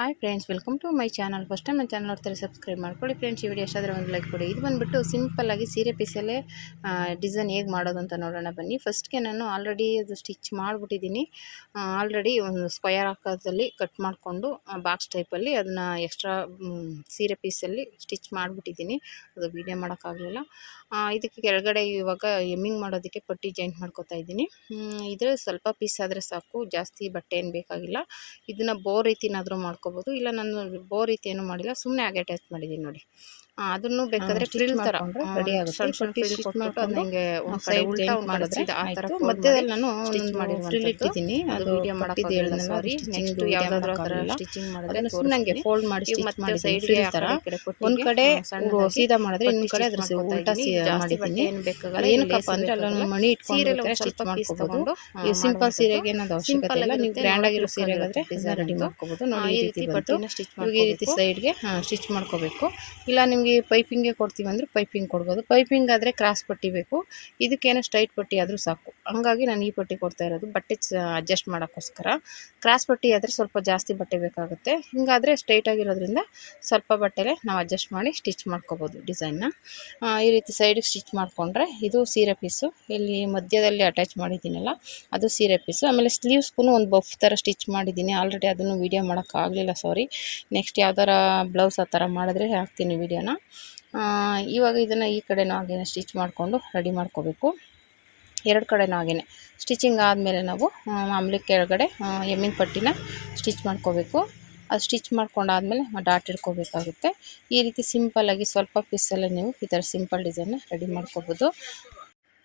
Hi friends, welcome to my channel. First time ನನ್ನ channel ನೋಡ್ತಾರೆ subscribe ಮಾಡ್ಕೊಳ್ಳಿ friends. ಈ ವಿಡಿಯೋ ಎಷ್ಟಾದರೆ ಒಂದು ಲೈಕ್ ಕೊಡಿ. ಇದು ಬಂದುಬಿಟ್ಟು ಸಿಂಪಲ್ಲಾಗಿ ಸೀರೆ ಪೀಸಲ್ಲೇ ಡಿಸೈನ್ ಹೇಗೆ ಮಾಡೋದು ಅಂತ ನೋಡೋಣ ಬನ್ನಿ. ಫಸ್ಟ್ಗೆ ನಾನು ಆಲ್ರೆಡಿ ಅದು ಸ್ಟಿಚ್ ಮಾಡಿಬಿಟ್ಟಿದ್ದೀನಿ. ಆಲ್ರೆಡಿ ಒಂದು ಸ್ಕ್ವಯರ್ ಆಕಾರದಲ್ಲಿ ಕಟ್ ಮಾಡಿಕೊಂಡು ಬಾಕ್ಸ್ ಟೈಪಲ್ಲಿ ಅದನ್ನು ಎಕ್ಸ್ಟ್ರಾ ಸೀರೆ ಪೀಸಲ್ಲಿ ಸ್ಟಿಚ್ ಮಾಡಿಬಿಟ್ಟಿದ್ದೀನಿ. ಅದು ವೀಡಿಯೋ ಮಾಡೋಕ್ಕಾಗಲಿಲ್ಲ. ಇದಕ್ಕೆ ಕೆಳಗಡೆ ಇವಾಗ ಎಮ್ಮಿಂಗ್ ಮಾಡೋದಕ್ಕೆ ಪಟ್ಟಿ ಜಾಯಿಂಟ್ ಮಾಡ್ಕೊತಾ ಇದ್ದೀನಿ. ಇದು ಸ್ವಲ್ಪ ಪೀಸ್ ಆದರೆ ಸಾಕು, ಜಾಸ್ತಿ ಬಟ್ಟೆ ಏನು ಬೇಕಾಗಿಲ್ಲ. ಇದನ್ನು ಬೋ ರೀತಿನಾದರೂ ಮಾಡ್ಕೋಬೋದು, ಇಲ್ಲ ನಾನು ಬೋ ರೀತಿ ಏನೂ ಮಾಡಿಲ್ಲ, ಸುಮ್ಮನೆ ಹಾಗೆ ಅಟ್ಯಾಚ್ ಮಾಡಿದ್ದೀನಿ ನೋಡಿ. ಅದನ್ನು ಬೇಕಾದರೆ ಫ್ರಿಲ್ ಥರ ರೆಡಿ ಆಗುತ್ತೆ. ಸಣ್ಣ ಸಣ್ಣ ಫ್ರಿಲ್ ಕೊಟ್ಬಿಟ್ಟು ಅದನ್ನ ಹಿಂಗೆ ಒಂದು ಕಡೆ ಉಲ್ಟಾ ಒಂದು ಮಾಡಿದ್ರೆ ಆ ಥರ ಮಧ್ಯದಲ್ಲಿ ನಾನು ಸ್ಟಿಚ್ ಮಾಡಿರೋ ಫ್ರಿಲ್ ಇಟ್ಟಿದ್ದೀನಿ. ಅದು ವೀಡಿಯೋ ಮಾಡೋಕ್ಕಾಗಲ್ಲ, ಸಾರಿ. ನೆಕ್ಸ್ಟ್ ಯಾವುದಾದ್ರೂ ಆ ಥರ ಸ್ಟಿಚಿಂಗ್ ಮಾಡಿದ್ರೆ ಸುಮ್ಮನೆ ಹಂಗೆ ಫೋಲ್ಡ್ ಮಾಡಿ ಸ್ಟಿಚ್ ಮಾಡಿ ಸೈಡ್ಗೆ ಥರ ಒಂದು ಕಡೆ ಸೀದಾ ಮಾಡಿದ್ರೆ ಇನ್ನೊಂದು ಕಡೆ ಅದ್ರ ಉಲ್ಟಾ ಮಾಡಿದ್ದೀನಿ. ಏನಕ್ಕಪ್ಪ ಅಂದರೆ ಅಲ್ಲೊಂದು ಮಣಿ ಇಟ್ಕೊಂಡು ಸ್ಟಿಚ್ ಮಾಡ್ಕೋಬೋದು. ಈ ಸಿಂಪಲ್ ಸೀರೆಗೆ ಏನಾದ್ರು ಅವಶ್ಯಕತೆ ಇಲ್ಲ. ನೀವು ಗ್ರ್ಯಾಂಡ್ ಆಗಿರೋ ಸೀರೆಗಾದರೆ ರೆಡಿ ಮಾಡ್ಕೋಬೋದು. ನೋಡಿ ಈ ರೀತಿ ಬಂತು. ಇವಾಗ ಈ ರೀತಿ ಸೈಡ್ಗೆ ಸ್ಟಿಚ್ ಮಾಡ್ಕೋಬೇಕು. ಇಲ್ಲ ನಿಮಗೆ ಪೈಪಿಂಗ್ಗೆ ಕೊಡ್ತೀವಿ ಅಂದರೆ ಪೈಪಿಂಗ್ ಕೊಡ್ಬೋದು. ಪೈಪಿಂಗ್ ಆದರೆ ಕ್ರಾಸ್ ಪಟ್ಟಿ ಬೇಕು, ಇದಕ್ಕೇನೋ ಸ್ಟ್ರೈಟ್ ಪಟ್ಟಿ ಆದರೂ ಸಾಕು. ಹಂಗಾಗಿ ನಾನು ಈ ಪಟ್ಟಿ ಕೊಡ್ತಾ ಇರೋದು ಬಟ್ಟೆ ಅಡ್ಜಸ್ಟ್ ಮಾಡೋಕ್ಕೋಸ್ಕರ. ಕ್ರಾಸ್ ಪಟ್ಟಿ ಆದರೆ ಸ್ವಲ್ಪ ಜಾಸ್ತಿ ಬಟ್ಟೆ ಬೇಕಾಗುತ್ತೆ, ಹಿಂಗಾದರೆ ಸ್ಟ್ರೈಟ್ ಆಗಿರೋದ್ರಿಂದ ಸ್ವಲ್ಪ ಬಟ್ಟೆಲೆ ನಾವು ಅಡ್ಜಸ್ಟ್ ಮಾಡಿ ಸ್ಟಿಚ್ ಮಾಡ್ಕೋಬೋದು ಡಿಸೈನ್ನ. ಈ ರೀತಿ ಸೈಡಿಗೆ ಸ್ಟಿಚ್ ಮಾಡಿಕೊಂಡ್ರೆ ಇದು ಸೀರೆ ಪೀಸು. ಇಲ್ಲಿ ಮಧ್ಯದಲ್ಲಿ ಅಟ್ಯಾಚ್ ಮಾಡಿದ್ದೀನಲ್ಲ ಅದು ಸೀರೆ ಪೀಸು. ಆಮೇಲೆ ಸ್ಲೀವ್ಸ್ಗೂ ಒಂದು ಬಫ್ ಥರ ಸ್ಟಿಚ್ ಮಾಡಿದ್ದೀನಿ. ಆಲ್ರೆಡಿ ಅದನ್ನು ವೀಡಿಯೋ ಮಾಡೋಕ್ಕಾಗಲಿಲ್ಲ, ಸಾರಿ. ನೆಕ್ಸ್ಟ್ ಯಾವ್ದಾರ ಬ್ಲೌಸ್ ಆ ಥರ ಮಾಡಿದ್ರೆ ಹಾಕ್ತೀನಿ ವೀಡಿಯೋನ. ಇವಾಗ ಇದನ್ನು ಈ ಕಡೆನೂ ಹಾಗೇ ಸ್ಟಿಚ್ ಮಾಡಿಕೊಂಡು ರೆಡಿ ಮಾಡ್ಕೋಬೇಕು. ಎರಡು ಕಡೆನೂ ಹಾಗೇ ಸ್ಟಿಚಿಂಗ್ ಆದಮೇಲೆ ನಾವು ಮಾಮೂಲಿ ಕೆಳಗಡೆ ಎಮ್ಮಿಂಗ್ ಪಟ್ಟಿನ ಸ್ಟಿಚ್ ಮಾಡ್ಕೋಬೇಕು. ಅದು ಸ್ಟಿಚ್ ಮಾಡ್ಕೊಂಡಾದ್ಮೇಲೆ ಡಾಟ್ ಇಟ್ಕೋಬೇಕಾಗುತ್ತೆ. ಈ ರೀತಿ ಸಿಂಪಲ್ಲಾಗಿ ಸ್ವಲ್ಪ ಪೀಸಲ್ಲೇ ನೀವು ಈ ಥರ ಸಿಂಪಲ್ ಡಿಸೈನ್ನ ರೆಡಿ ಮಾಡ್ಕೋಬೋದು.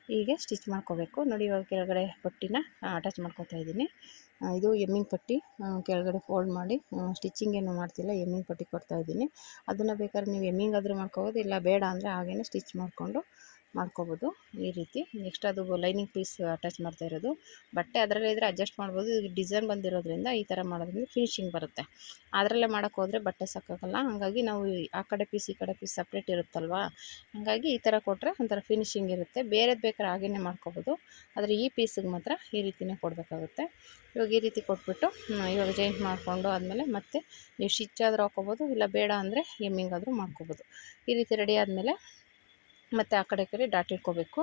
ಹೀಗೆ ಸ್ಟಿಚ್ ಮಾಡ್ಕೋಬೇಕು ನೋಡಿ. ಇವಾಗ ಕೆಳಗಡೆ ಪಟ್ಟಿನ ಅಟ್ಯಾಚ್ ಮಾಡ್ಕೋತಾ ಇದ್ದೀನಿ. ಇದು ಎಮ್ಮಿಂಗ್ ಪಟ್ಟಿ ಕೆಳಗಡೆ ಫೋಲ್ಡ್ ಮಾಡಿ ಸ್ಟಿಚಿಂಗ್ ಏನು ಮಾಡ್ತಿಲ್ಲ, ಎಮ್ಮಿಂಗ್ ಪಟ್ಟಿ ಕೊಡ್ತಾ ಇದ್ದೀನಿ. ಅದನ್ನು ಬೇಕಾದ್ರೆ ನೀವು ಎಮ್ಮಿಂಗ್ ಆದರೂ ಮಾಡ್ಕೋಬೋದು, ಇಲ್ಲ ಬೇಡ ಅಂದರೆ ಹಾಗೇ ಸ್ಟಿಚ್ ಮಾಡಿಕೊಂಡು ಮಾಡ್ಕೋಬೋದು ಈ ರೀತಿ. ನೆಕ್ಸ್ಟ್ ಅದು ಲೈನಿಂಗ್ ಪೀಸ್ ಅಟ್ಯಾಚ್ ಮಾಡ್ತಾ ಇರೋದು ಬಟ್ಟೆ ಅದರಲ್ಲೇ ಇದ್ದರೆ ಅಡ್ಜಸ್ಟ್ ಮಾಡ್ಬೋದು. ಇದು ಡಿಸೈನ್ ಬಂದಿರೋದ್ರಿಂದ ಈ ಥರ ಮಾಡೋದ್ರಿಂದ ಫಿನಿಶಿಂಗ್ ಬರುತ್ತೆ. ಅದರಲ್ಲೇ ಮಾಡೋಕ್ಕೆ ಹೋದರೆ ಬಟ್ಟೆ ಸಾಕಾಗಲ್ಲ. ಹಾಗಾಗಿ ನಾವು ಆ ಕಡೆ ಪೀಸ್ ಈ ಕಡೆ ಪೀಸ್ ಸಪ್ರೇಟ್ ಇರುತ್ತಲ್ವ, ಹಾಗಾಗಿ ಈ ಥರ ಕೊಟ್ಟರೆ ಒಂಥರ ಫಿನಿಶಿಂಗ್ ಇರುತ್ತೆ. ಬೇರೆದು ಬೇಕಾದ್ರೆ ಹಾಗೇ ಮಾಡ್ಕೋಬೋದು, ಆದರೆ ಈ ಪೀಸಿಗೆ ಮಾತ್ರ ಈ ರೀತಿಯೇ ಕೊಡಬೇಕಾಗುತ್ತೆ. ಇವಾಗ ಈ ರೀತಿ ಕೊಟ್ಬಿಟ್ಟು ಇವಾಗ ಜಾಯಿಂಟ್ ಮಾಡಿಕೊಂಡು ಆದಮೇಲೆ ಮತ್ತೆ ನೀವು ಸ್ಟಿಚ್ ಆದರೂ ಹಾಕ್ಕೋಬೋದು, ಇಲ್ಲ ಬೇಡ ಅಂದರೆ ಎಮ್ಮಿಂಗ್ ಆದರೂ ಮಾಡ್ಕೋಬೋದು. ಈ ರೀತಿ ರೆಡಿ ಆದಮೇಲೆ ಮತ್ತು ಆ ಕಡೆ ಡಾಟ್ ಇಟ್ಕೋಬೇಕು.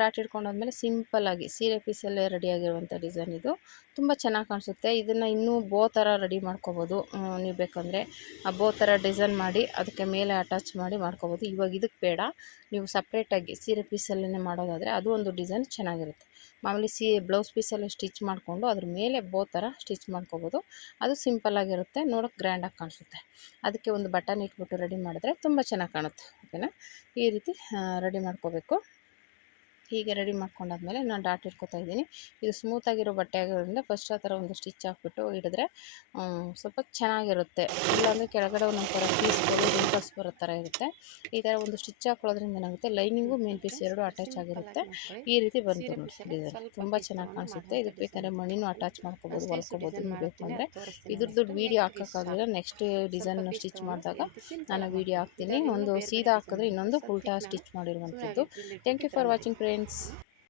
ಡಾಟ್ ಇಟ್ಕೊಂಡಾದ್ಮೇಲೆ ಸಿಂಪಲ್ಲಾಗಿ ಸೀರೆ ಪೀಸಲ್ಲೇ ರೆಡಿಯಾಗಿರುವಂಥ ಡಿಸೈನ್ ಇದು. ತುಂಬ ಚೆನ್ನಾಗಿ ಕಾಣಿಸುತ್ತೆ. ಇದನ್ನು ಇನ್ನೂ ಬೋ ಥರ ರೆಡಿ ಮಾಡ್ಕೋಬೋದು. ನೀವು ಬೇಕಂದರೆ ಆ ಬೋ ಥರ ಡಿಸೈನ್ ಮಾಡಿ ಅದಕ್ಕೆ ಮೇಲೆ ಅಟ್ಯಾಚ್ ಮಾಡಿ ಮಾಡ್ಕೋಬೋದು. ಇವಾಗ ಇದಕ್ಕೆ ಬೇಡ, ನೀವು ಸಪ್ರೇಟಾಗಿ ಸೀರೆ ಪೀಸಲ್ಲೇ ಮಾಡೋದಾದರೆ ಅದು ಒಂದು ಡಿಸೈನ್ ಚೆನ್ನಾಗಿರುತ್ತೆ. ಮಾಮೂಲಿ ಬ್ಲೌಸ್ ಪೀಸಲ್ಲೇ ಸ್ಟಿಚ್ ಮಾಡಿಕೊಂಡು ಅದ್ರ ಮೇಲೆ ಬೋ ಥರ ಸ್ಟಿಚ್ ಮಾಡ್ಕೋಬೋದು. ಅದು ಸಿಂಪಲ್ಲಾಗಿರುತ್ತೆ, ನೋಡೋಕ್ಕೆ ಗ್ರ್ಯಾಂಡಾಗಿ ಕಾಣಿಸುತ್ತೆ. ಅದಕ್ಕೆ ಒಂದು ಬಟನ್ ಇಟ್ಬಿಟ್ಟು ರೆಡಿ ಮಾಡಿದ್ರೆ ತುಂಬ ಚೆನ್ನಾಗಿ ಕಾಣುತ್ತೆ. ಓಕೆನಾ? ಈ ರೀತಿ ರೆಡಿ ಮಾಡ್ಕೋಬೇಕು. ಹೀಗೆ ರೆಡಿ ಮಾಡ್ಕೊಂಡಾದ್ಮೇಲೆ ನಾನು ಡಾಟ್ ಇಟ್ಕೊತಾ ಇದ್ದೀನಿ. ಇದು ಸ್ಮೂತಾಗಿರೋ ಬಟ್ಟೆ ಆಗಿರೋದ್ರಿಂದ ಫಸ್ಟ್ ಆ ಥರ ಒಂದು ಸ್ಟಿಚ್ ಹಾಕ್ಬಿಟ್ಟು ಹಿಡಿದ್ರೆ ಸ್ವಲ್ಪ ಚೆನ್ನಾಗಿರುತ್ತೆ. ಇಲ್ಲಾಂದರೆ ಕೆಳಗಡೆ ಒಂದೊಂದು ಥರ ಪೀಸ್ ರಿಂಕಲ್ಸ್ ಬರೋ ಥರ ಇರುತ್ತೆ. ಈ ಥರ ಒಂದು ಸ್ಟಿಚ್ ಹಾಕೊಳ್ಳೋದ್ರಿಂದ ಏನಾಗುತ್ತೆ, ಲೈನಿಂಗು ಮೇನ್ ಪೀಸ್ ಎರಡು ಅಟ್ಯಾಚ್ ಆಗಿರುತ್ತೆ. ಈ ರೀತಿ ಬಂತು ನೋಡಿ ಡಿಸೈನ್, ತುಂಬ ಚೆನ್ನಾಗಿ ಕಾಣಿಸುತ್ತೆ. ಇದಕ್ಕೆ ಬೇಕಾದ್ರೆ ಮಣಿನೂ ಅಟ್ಯಾಚ್ ಮಾಡ್ಕೋಬೋದು, ಹೊಲ್ಕೋಬೋದು. ನೀವು ಬೇಕು ಅಂದರೆ ಇದ್ರದ್ದು ವೀಡಿಯೋ ಹಾಕೋಕ್ಕಾಗಲಿಲ್ಲ, ನೆಕ್ಸ್ಟ್ ಡಿಸೈನ್ ಸ್ಟಿಚ್ ಮಾಡಿದಾಗ ನಾನು ವೀಡಿಯೋ ಹಾಕ್ತೀನಿ. ಒಂದು ಸೀದಾ ಹಾಕಿದ್ರೆ ಇನ್ನೊಂದು ಉಲ್ಟಾ ಸ್ಟಿಚ್ ಮಾಡಿರುವಂಥದ್ದು. Thank you for watching friends.